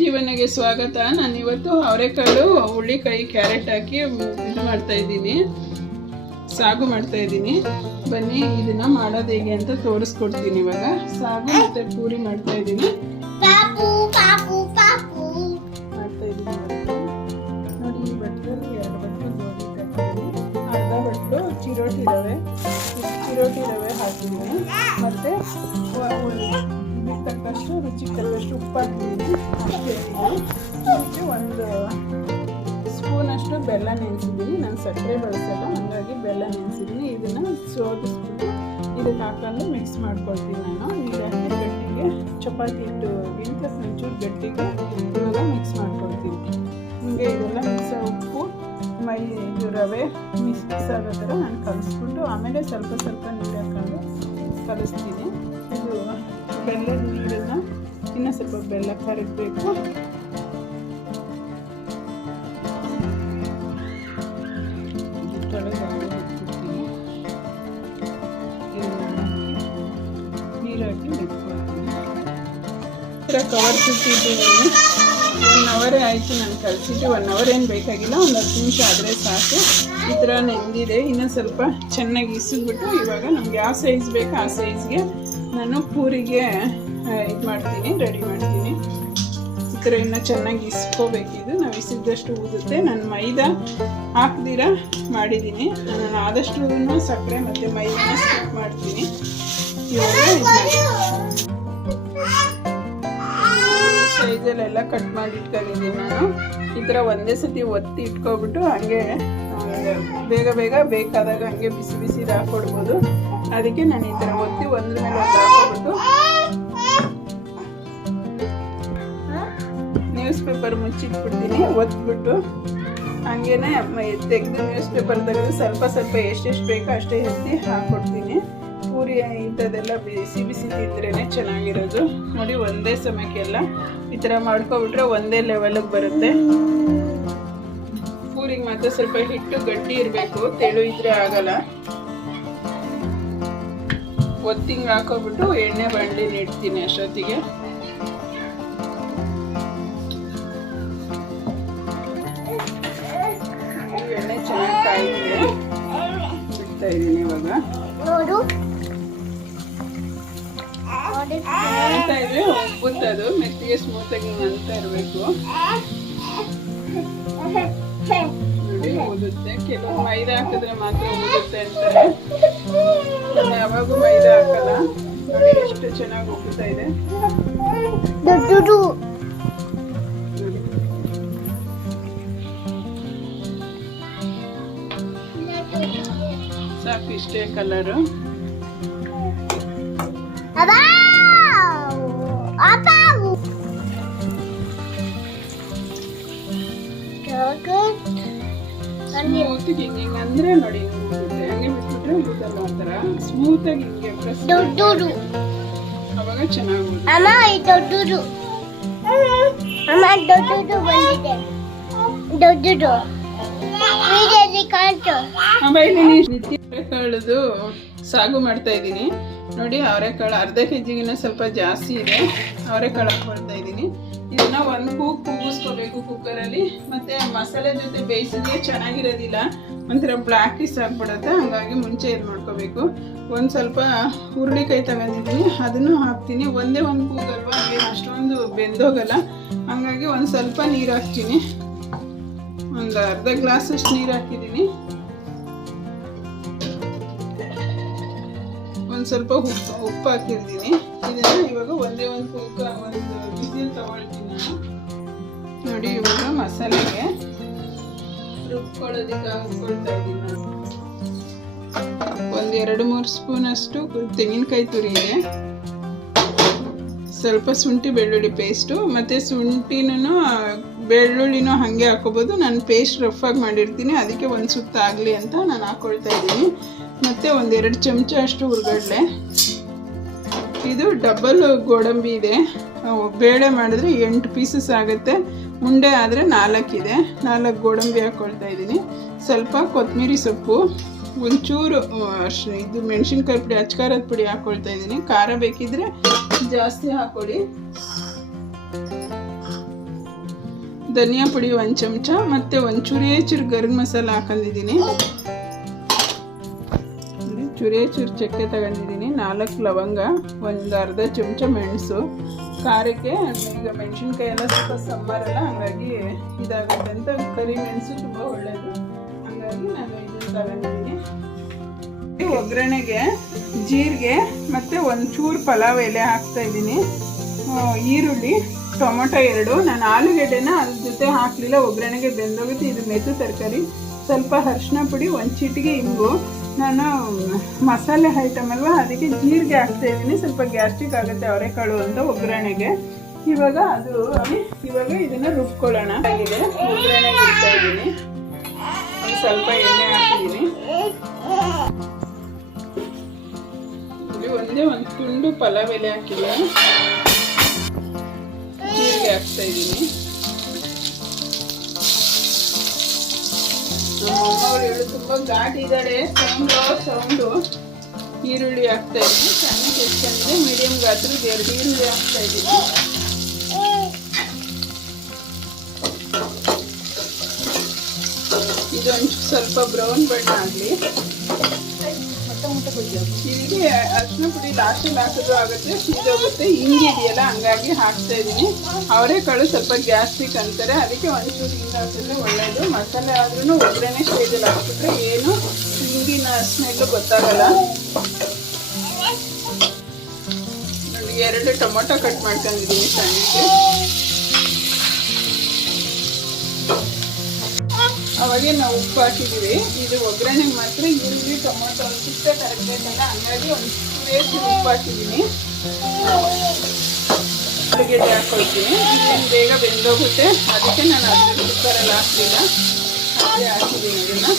ಜೀವನಗೆ ಸ್ವಾಗತ. ನಾನು ಇವತ್ತು ಅವರೆಕಾಳು ಹುಳ್ಳಿಕಾಯಿ ಕ್ಯಾರೆಟ್ ಹಾಕಿ ಇದು ಮಾಡ್ತಾ ಇದ್ದೀನಿ. ಸಾಗು ಮಾಡ್ತಾ ಇದ್ದೀನಿ. ಬನ್ನಿ ಇದನ್ನ ಮಾಡೋದು ಹೇಗೆ ಅಂತ ತೋರಿಸ್ಕೊಡ್ತೀನಿ ಇವಾಗ. ಸಾಗು ಮತ್ತೆ ಪೂರಿ ಮಾಡ್ತಾ ಇದ್ದೀನಿ. ಮಾಡ್ತಾ ಇದ್ದೀನಿ ನೋಡಿ ಈ ಬಟ್ಟಲಲ್ಲಿ ಎರಡು ಬಟ್ಟಲು ಗೋಧಿ ತಗೊಂಡಿದ್ದೀನಿ ಅರ್ಧ ಬಟ್ಟಲು ಚಿರೋಟಿ ರವೆ ಚಿರೋಟಿ ರವೆ ಹಾಕಿದ್ದೀನಿ. ಮತ್ತೆ ತಕ್ಕಷ್ಟು ರುಚಿಗೆ ತಕ್ಕಷ್ಟು ಉಪ್ಪು ಹಾಕಿದ್ದೀನಿ ಅಷ್ಟೇ ಇದಕ್ಕೆ ಒಂದು ಸ್ಪೂನ್ ಅಷ್ಟು ಬೆಲ್ಲ ನೆನೆಸಿದ್ದೀನಿ. ನಾನು ಸಕ್ಕರೆ ಬಳಸಲ್ಲ, ಹಾಗಾಗಿ ಬೆಲ್ಲ ನೆನೆಸಿದ್ದೀನಿ. ಇದನ್ನು ಸೋದಿಸ್ಬಿಟ್ಟು ಇದಕ್ಕೆ ಹಾಕೊಂಡು ಮಿಕ್ಸ್ ಮಾಡ್ಕೊಳ್ತೀನಿ ನಾನು. ಈಗ ಗಟ್ಟಿಗೆ, ಚಪಾತಿ ಹಿಟ್ಟುಗಿಂತ ಒಂಚೂರು ಗಟ್ಟಿಗೆ ಇವಾಗ ಮಿಕ್ಸ್ ಮಾಡ್ಕೊಳ್ತೀನಿ. ಹಿಂಗೆ ಇದೆಲ್ಲ ಮಿಕ್ಸ್ ಉಪ್ಪು, ಮೈ ಇದು ರವೆ, ಮಿಕ್ಸ್ ಆಗೋ ಥರ ನಾನು ಕಲಿಸ್ಬಿಟ್ಟು ಆಮೇಲೆ ಸ್ವಲ್ಪ ಸ್ವಲ್ಪ ನೀರು ಹಾಕೊಂಡು ಕಲಿಸ್ತೀನಿ. ಬೆಲ್ಲದ ನೀರನ್ನು ಇನ್ನೂ ಸ್ವಲ್ಪ ಬೆಲ್ಲ ಕರಗಬೇಕು. ಕೆಳಗೆ ಇಟ್ಬಿಡ್ತೀನಿ. ಇದನ್ನ ನೀರು ಹಾಕಿ ಮೆತ್ಕೊಳ್ತೀನಿ ಈ ಥರ ಕವರ್ ಸುಟ್ಟಿದ್ದೀನಿ ಒನ್ ಅವರೇ ಆಯಿತು ನಾನು ಕಲಿಸಿದ್ದು ಒನ್ ಅವರ್ ಏನು ಬೇಕಾಗಿಲ್ಲ, ಒಂದು ಹತ್ತು ನಿಮಿಷ ಆದರೆ ಸಾಕು. ಈ ಥರ ನೆಂದಿದೆ. ಇನ್ನೂ ಸ್ವಲ್ಪ ಚೆನ್ನಾಗಿ ಇಸಿದ್ಬಿಟ್ಟು ಇವಾಗ ನಮ್ಗೆ ಯಾವ ಸೈಜ್ ಬೇಕು, ಆ ಸೈಜ್ಗೆ ನಾನು ಪೂರಿಗೆ ಇದು ಮಾಡ್ತೀನಿ, ರೆಡಿ ಮಾಡ್ತೀನಿ. ಈ ಥರ ಇನ್ನೂ ಚೆನ್ನಾಗಿ ಇಸ್ಕೋಬೇಕಿದು ನಾವು ಇಸಿದಷ್ಟು ಊದುತ್ತೆ ನಾನು ಮೈದಾ ಹಾಕ್ದಿರ ಮಾಡಿದ್ದೀನಿ ನಾನು ಆದಷ್ಟು ಸಕ್ಕರೆ ಮತ್ತು ಮೈದಾನ ಸ್ಕಿಪ್ ಮಾಡ್ತೀನಿ. ಸೈಜಲ್ಲೆಲ್ಲ ಕಟ್ ಮಾಡಿ ಇಟ್ಕೊಂಡಿದ್ದೀನಿ ನಾನು. ಈ ಥರ ಒಂದೇ ಸತಿ ಒತ್ತಿ ಇಟ್ಕೊಬಿಟ್ಟು ಹಂಗೆ ಬೇಗ ಬೇಗ ಬೇಕಾದಾಗ ಹಂಗೆ ಬಿಸಿ ಬಿಸಿ ಹಾಕ್ಕೊಡ್ಬೋದು ಅದಕ್ಕೆ ನಾನು ಈ ಥರ ಒತ್ತಿ ಒಂದ್ರ ಮೇಲೆ ಒಂದು ಹಾಕೊಬಿಟ್ಟು ನ್ಯೂಸ್ ಪೇಪರ್ ಮುಚ್ಚಿಟ್ಬಿಡ್ತೀನಿ, ಒತ್ಬಿಟ್ಟು. ಹಂಗೇನೆ ತೆಗೆದು ನ್ಯೂಸ್ ಪೇಪರ್ ತೆಗೆದು ಸ್ವಲ್ಪ ಸ್ವಲ್ಪ ಎಷ್ಟೆಷ್ಟು ಬೇಕೋ ಅಷ್ಟೇ ಎತ್ತಿ ಹಾಕ್ಕೊಡ್ತೀನಿ ಪೂರಿ ಇಂಥದ್ದೆಲ್ಲ ಬಿಸಿ ಬಿಸಿ ತಿಂದ್ರೇ ಚೆನ್ನಾಗಿರೋದು. ನೋಡಿ, ಒಂದೇ ಸಮಯಕ್ಕೆಲ್ಲ ಈ ಥರ ಮಾಡ್ಕೊಬಿಟ್ರೆ ಒಂದೇ ಲೆವೆಲಿಗೆ ಬರುತ್ತೆ. ಪೂರಿಗೆ ಮಾತ್ರ ಸ್ವಲ್ಪ ಹಿಟ್ಟು ಗಟ್ಟಿ ಇರಬೇಕು ತೆಳು ಇದ್ರೆ ಆಗಲ್ಲ. ಒತ್ತಿಂಗ್ ಹಾಕೋಬಿಟ್ಟು ಎಣ್ಣೆ ಬಂಡಿ ಇಡ್ತೀನಿ ಅಷ್ಟೊತ್ತಿಗೆ. ಎಣ್ಣೆ ಚೆನ್ನಾಗಿ ಕಾಯಿದೆ ಬಿಡ್ತಾ ಇದ್ದೀನಿ ಇವಾಗ. ನೋಡು. ನೋಡಿ ಅಂತ ಇದೆ ಉಬ್ಬುತ್ತದು ಮೆತ್ತಿಗೆ ಸ್ಮೂತಾಗಿ ಅಂತ ಇರಬೇಕು. ನೋಡಿ ಊದುತ್ತೆ ಕೆಲವು ಮೈದಾ ಹಾಕಿದ್ರೆ ಮಾತ್ರ ಊದುತ್ತೆ ಅಂತಾರೆ. ನಾನು ಯಾವಾಗೂ ಮೈದಾ ಹಾಕಲ್ಲ. ನೋಡಿ ಎಷ್ಟು ಚೆನ್ನಾಗಿ ಉಬ್ಬುತ್ತಾ ಇದೆ. ದೊಡ್ಡದು. ಸಾಕು ಇಷ್ಟೇ ಕಲರು ಸ್ಮೂತ್ ಹಿಂಗೆ ಹಿಂಗೆ ಅಂದ್ರೆ ನೋಡಿ ಹಿಂಗೆ ಊದುತ್ತೆ ಹಂಗೆ ಬಿಟ್ಬಿಟ್ರೆ ಊದಲ್ಲ ಒಂಥರ ಸ್ಮೂತಾಗಿ ಹಿಂಗೆ ಪ್ರೆಸ್ ದೊಡ್ಡದು ಅವಾಗ ಚೆನ್ನಾಗಿ ಊದುತ್ತೆ ಅಮ್ಮ ಈ ದೊಡ್ಡದು ಅಮ್ಮ ದೊಡ್ಡದು ಬಂದಿದೆ. ದೊಡ್ಡದು ವಿಡಿಯೋದಲ್ಲಿ ಕಾಣ್ತು. ನಿತ್ಯ ಕಾಳದು ಸಾಗು ಮಾಡ್ತಾ ಇದ್ದೀನಿ. ನೋಡಿ ಅವರೆಕಾಳು ಅರ್ಧ ಕೆಜಿಗಿನ ಸ್ವಲ್ಪ ಜಾಸ್ತಿ ಇದೆ. ಅವರೆಕಾಳು ಹಾಕೊಳ್ತಾ ಇದ್ದೀನಿ. ಇದನ್ನ ಒಂದು ಕೂಗ್ ಕೂಗಿಸ್ಕೋಬೇಕು ಕುಕ್ಕರಲ್ಲಿ. ಮತ್ತೆ ಮಸಾಲೆ ಜೊತೆ ಬೇಯಿಸಿದ್ರೆ ಚೆನ್ನಾಗಿರೋದಿಲ್ಲ. ಒಂಥರ ಬ್ಲ್ಯಾಕಿಸ್ ಆಗ್ಬಿಡತ್ತೆ. ಹಂಗಾಗಿ ಮುಂಚೆ ಇದು ಮಾಡ್ಕೋಬೇಕು. ಒಂದು ಸ್ವಲ್ಪ ಹುರುಳಿಕಾಯಿ ತಗೊಂಡಿದ್ದೀನಿ. ಅದನ್ನು ಹಾಕ್ತೀನಿ. ಒಂದೇ ಒಂದು ಕೂಗಲ್ವಾ ಹಂಗೆ ಅಷ್ಟೊಂದು ಬೆಂದೋಗಲ್ಲ. ಹಂಗಾಗಿ ಒಂದು ಸ್ವಲ್ಪ ನೀರು ಹಾಕ್ತೀನಿ. ಒಂದು ಅರ್ಧ ಗ್ಲಾಸಷ್ಟು ನೀರು ಹಾಕಿದ್ದೀನಿ. ಒಂದು ಸ್ವಲ್ಪ ಉಪ್ಪು ಉಪ್ಪು ಹಾಕಿರ್ತೀನಿ. ಇದನ್ನು ಇವಾಗ ಒಂದೇ ಒಂದು ಕೂಕ ಒಂದು ಬಿಸಿಲು ತಗೊಳ್ತೀನಿ ನೋಡಿ ಇವಾಗ ಮಸಾಲೆಗೆ ರುಬ್ಕೊಳ್ಳೋದಕ್ಕೆ ಹಾಕ್ಕೊಳ್ತಾ ಒಂದು ಎರಡು ಮೂರು ಸ್ಪೂನ್ ಅಷ್ಟು ತೆಂಗಿನಕಾಯಿ ತುರಿ ಇದೆ. ಸ್ವಲ್ಪ ಶುಂಠಿ ಬೆಳ್ಳುಳ್ಳಿ ಪೇಸ್ಟು ಮತ್ತು ಶುಂಠಿನೂ, ಬೆಳ್ಳುಳ್ಳಿನೂ ಹಾಗೆ ಹಾಕೋಬೋದು ನಾನು ಪೇಸ್ಟ್ ರಫ್ ಆಗಿ ಮಾಡಿರ್ತೀನಿ. ಅದಕ್ಕೆ ಒಂದು ಸುತ್ತ ಆಗಲಿ ಅಂತ ನಾನು ಹಾಕ್ಕೊಳ್ತಾ ಇದ್ದೀನಿ. ಮತ್ತು ಒಂದೆರಡು ಚಮಚ ಅಷ್ಟು ಹುರ್ಗಡ್ಲೆ ಇದು ಡಬಲ್ ಗೋಡಂಬಿ ಇದೆ. ಬೇಳೆ ಮಾಡಿದ್ರೆ ಎಂಟು ಪೀಸಸ್ ಆಗುತ್ತೆ. ಉಂಡೆ ಆದರೆ ನಾಲ್ಕಿದೆ ನಾಲ್ಕು ಗೋಡಂಬಿ ಹಾಕ್ಕೊಳ್ತಾ ಇದ್ದೀನಿ. ಸ್ವಲ್ಪ ಕೊತ್ತಂಬರಿ ಸೊಪ್ಪು, ಒಂಚೂರು ಇದು ಮೆಣಸಿನ್ಕಾಯಿ ಪುಡಿ, ಅಚ್ಕಾರದ ಪುಡಿ ಹಾಕ್ಕೊಳ್ತಾ ಇದ್ದೀನಿ. ಖಾರ ಬೇಕಿದ್ರೆ ಜಾಸ್ತಿ ಹಾಕೊಳ್ಳಿ ಧನಿಯಾ ಪುಡಿ ಒಂದು ಚಮಚ, ಮತ್ತು ಒಂಚೂರು ಹೆಚ್ಚು ಗರಂ ಮಸಾಲ ಹಾಕೊಂಡಿದ್ದೀನಿ. ಚೂರೇ ಚೂರು ಚಕ್ಕೆ ತಗೊಂಡಿದ್ದೀನಿ. ನಾಲ್ಕು ಲವಂಗ, ಒಂದು ಅರ್ಧ ಚಮಚ ಮೆಣಸು. ಖಾರಕ್ಕೆ ಈಗ ಮೆಣಸಿನ್ಕಾಯಿ ಎಲ್ಲ ಸ್ವಲ್ಪ ಸಂಬಾರಲ್ಲ ಹಂಗಾಗಿ ಇದಾಗುತ್ತೆ ಅಂತ ಕರಿ ಮೆಣಸು ತುಂಬ ಒಳ್ಳೆಯದು ಹಂಗಾಗಿ ನಾನು ಇದನ್ನು ತಗೊಂಡಿದ್ದೀನಿ. ಒಗ್ಗರಣೆಗೆ ಜೀರಿಗೆ ಮತ್ತು ಒಂದು ಚೂರು ಪಲಾವ್ ಎಲೆ ಹಾಕ್ತಾ ಇದ್ದೀನಿ. ಈರುಳ್ಳಿ, ಟೊಮೊಟೊ ಎರಡು. ನಾನು ಆಲೂಗೆಡ್ಡೆನ ಅದ್ರ ಜೊತೆ ಹಾಕಲಿಲ್ಲ, ಒಗ್ಗರಣೆಗೆ ಬೆಂದೋಗುತ್ತೆ. ಇದು ಮೆತ್ತು ತರಕಾರಿ. ಸ್ವಲ್ಪ ಅರಿಶಿನ ಪುಡಿ, ಒಂದು ಚಿಟಿಗೆ ಇಂಗು, ನಾನು ಮಸಾಲೆ ಐಟಮ್ ಅಲ್ವಾ, ಅದಕ್ಕೆ ಜೀರಿಗೆ ಹಾಕ್ತಾ ಇದ್ದೀನಿ. ಸ್ವಲ್ಪ ಗ್ಯಾಸ್ಟ್ರಿಕ್ ಆಗುತ್ತೆ ಅವರೆಕಾಳು ಅಂತ ಒಗ್ಗರಣೆಗೆ. ಇವಾಗ ಅದು ಇವಾಗ ಇದನ್ನ ರುಬ್ಕೊಳ್ಳೋಣ. ಆಗಿದೆ. ಒಗ್ಗರಣೆಗೆ ಇಡ್ತಾ ಇದ್ದೀನಿ. ಸ್ವಲ್ಪ ಎಣ್ಣೆ ಹಾಕಿದ್ದೀನಿ. ಒಂದೇ ಒಂದು ತುಂಡು ಪಲಾವ್ ಎಲೆ ಹಾಕಿದ್ದೀನಿ. ಜೀರಿಗೆ ಹಾಕ್ತಾ ಇದ್ದೀನಿ. ಹೇಳು ತುಂಬ ಘಾಟ್ ಇದ್ದಾರೆ ಸೌಂಡು ಸೌಂಡು. ಈರುಳ್ಳಿ ಹಾಕ್ತಾ ಇದ್ದೀನಿ. ಚೆನ್ನಾಗಿ ಹೆಚ್ಕೊಂಡಿದೆ ಮೀಡಿಯಂ ಗಾತ್ರದ ಎರಡು ಈರುಳ್ಳಿ ಹಾಕ್ತಾ ಇದ್ದೀನಿ. ಇದೊಂದು ಸ್ವಲ್ಪ ಬ್ರೌನ್ ಬಣ್ಣ ಆಗಲಿ. ಇದಕ್ಕೆ ಅರ್ಶಿನ ಪುಡಿ ಲಾಸ್ಟಲ್ಲಿ ಹಾಕಿದ್ರು ಆಗುತ್ತೆ. ಸೀದೋಗುತ್ತೆ ಹಿಂಗೆ ಇದೆಯಲ್ಲ, ಹಂಗಾಗಿ ಹಾಕ್ತಾ ಇದ್ದೀನಿ ಅವರೆಕಾಳು ಸ್ವಲ್ಪ ಗ್ಯಾಸ್ಟ್ರಿಕ್ ಅಂತಾರೆ. ಅದಕ್ಕೆ ಒಂಚೂರು ಹಿಂಗೆ ಹಾಕಿದ್ರೆ ಒಳ್ಳೆಯದು ಮಸಾಲೆ ಆದ್ರೂ ಒಗ್ಗರಣೆ ಸ್ಟೇಜಲ್ಲಿ ಹಾಕ್ಬಿಟ್ರೆ ಏನು ಹಿಂಗಿನ ಸ್ಮೆಲ್ಲು ಗೊತ್ತಾಗಲ್ಲ. ನೋಡಿ ಎರಡು ಟೊಮೊಟೊ ಕಟ್ ಮಾಡ್ಕೊಂಡಿದ್ದೀನಿ ಸಣ್ಣಕ್ಕೆ ಅವಾಗೆ ನಾವು ಉಪ್ಪು ಹಾಕಿದ್ದೀವಿ. ಇದು ಒಗ್ಗರಣೆ ಮಾತ್ರ, ಈರುಳ್ಳಿ, ಟೊಮೊಟೊ, ಚಿಕ್ಕ ತರಬೇಕಲ್ಲ ಹಂಗಾಗಿ ಒಂದು ವೇಸ್ಟ್ ಉಪ್ಪು ಹಾಕಿದ್ದೀನಿ. ಅಡುಗೆಡ್ಡೆ ಹಾಕೊಳ್ತೀನಿ. ಇದೇನು ಬೇಗ ಬೆಂದೋಗುತ್ತೆ. ಅದಕ್ಕೆ ನಾನು ಅದರಲ್ಲಿ ಕುಕ್ಕರಲ್ಲಿ ಹಾಕಲಿಲ್ಲ. ಅದೇ ಹಾಕಿದ್ದೀನಿ ಇದನ್ನು.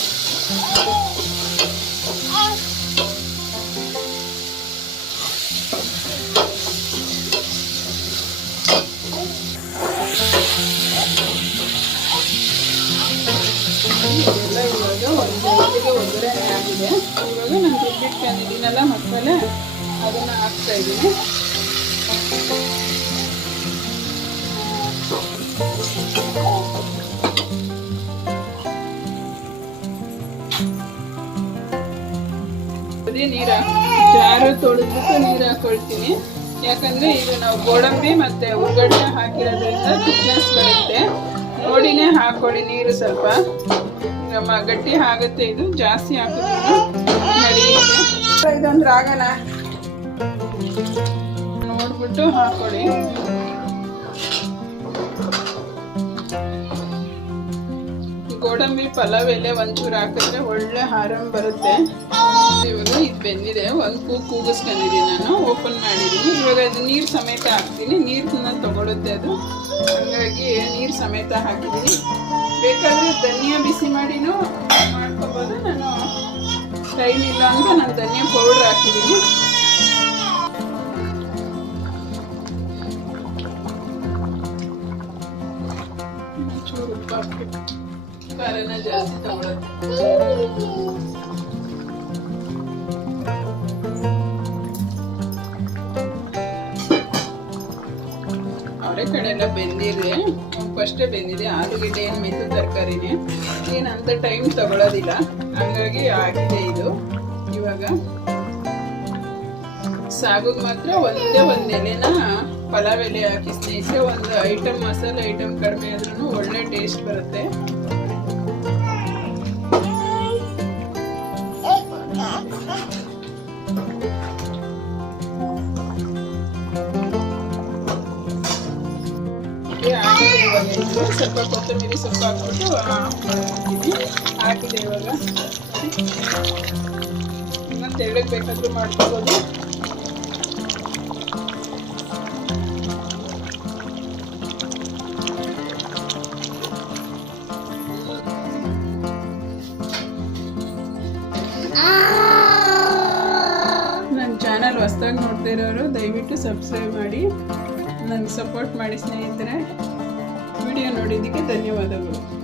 ರುಬ್ಬಿಟ್ಕೊಂಡಿದ್ದೀನಲ್ಲ ಮಸಾಲೆ ಅದನ್ನು ಹಾಕ್ತಾ ಇದ್ದೀನಿ. ಅದೇ ನೀರು, ಜಾರು ತೊಳೆದ್ಬಿಟ್ಟು ನೀರು ಹಾಕೊಳ್ತೀನಿ. ಯಾಕಂದ್ರೆ ಇದು ನಾವು ಗೋಡಂಬಿ ಮತ್ತೆ ಉಳ್ಳಗಡ್ಡೆ ಹಾಕಿರೋದ್ರಿಂದ ಥಿಕ್ನೆಸ್ ಬರುತ್ತೆ. ನೋಡಿನೇ ಹಾಕೊಳ್ಳಿ ನೀರು ಸ್ವಲ್ಪ. ಗಟ್ಟಿ ಆಗುತ್ತೆ ಇದು, ಜಾಸ್ತಿ ಹಾಕಿದ್ರು ಇದೊಂದು ಆಗಲ್ಲ. ನೋಡ್ಬಿಟ್ಟು ಹಾಕೊಳ್ಳಿ ಗೋಡಂಬಿ ಪಲಾವ್ ಎಲೆ ಒಂಚೂರು ಹಾಕಿದ್ರೆ ಒಳ್ಳೆ ಆರಾಮ್ ಬರುತ್ತೆ. ಇವಾಗ ಇದು ಬೆಂದಿದೆ. ಒಂದು ಕೂ ಕೂಗಿಸ್ಕೊಂಡಿದ್ದೀನಿ ನಾನು. ಓಪನ್ ಮಾಡಿದ್ದೀನಿ. ಇವಾಗ ಅದು ನೀರು ಸಮೇತ ಹಾಕ್ತೀನಿ. ನೀರು ತಿನ್ನ ತಗೊಳುತ್ತೆ ಅದು. ಹಾಗಾಗಿ ನೀರು ಸಮೇತ ಹಾಕಿದ್ದೀನಿ. ಬೇಕಾದರೆ ಧನಿಯಾ ಬಿಸಿ ಮಾಡಿನೂ ಮಾಡ್ಕೋಬೋದು. ನಾನು ಟೈಮ್ ಇಲ್ಲ ಅಂತ ನಾನು ಧನಿಯಾ ಪೌಡ್ರ್ ಹಾಕಿದ್ದೀನಿ ಚೂರು ಉಪ್ಪು ಹಾಕ್ಬೇಕು ಖಾರನ ಜಾಸ್ತಿ ತಗೊಳುತ್ತೆ ಅವರೆ ಕಡೆ ಎಲ್ಲ ಬೆಂದಿದೆ ಫಸ್ಟೇ ಬೆಂದಿದೆ ಆಲೂಗೆಡ್ಡೆ ಏನು ಮೆತ್ತು ತರಕಾರಿನೇ. ಏನು ಅಂತ ಟೈಮ್ ತಗೊಳ್ಳೋದಿಲ್ಲ ಹಂಗಾಗಿ ಆಗಿದೆ ಇದು. ಇವಾಗ ಸಾಗುಗ್ ಮಾತ್ರ ಒಂದೇ ಒಂದು ಎಲೆನ ಪಲಾವ್ ಎಲೆ ಹಾಕಿ ಸ್ನೇಹಿತರೆ, ಒಂದು ಐಟಮ್ ಮಸಾಲೆ ಐಟಮ್ ಕಡಿಮೆ ಆದ್ರೂ ಒಳ್ಳೆ ಟೇಸ್ಟ್ ಬರುತ್ತೆ. ಇದು. ಸ್ವಲ್ಪ ಕೊತ್ತಂಬರಿ ಸೊಪ್ಪು ಹಾಕ್ಬಿಟ್ಟು ಹಾಕ್ತೀನಿ ಹಾಕಿದೆ ಇವಾಗ ಇನ್ನು ತೆಳ್ಳಗೆ ಬೇಕಾದರೂ ಮಾಡ್ಕೋಬೋದು ನನ್ನ ಚಾನಲ್ ಹೊಸ್ದಾಗಿ ನೋಡ್ತಿರೋರು, ದಯವಿಟ್ಟು ಸಬ್ಸ್ಕ್ರೈಬ್ ಮಾಡಿ ನನ್ಗೆ ಸಪೋರ್ಟ್ ಮಾಡಿ ಸ್ನೇಹಿತರೆ అడిగినందుకు ధన్యవాదములు.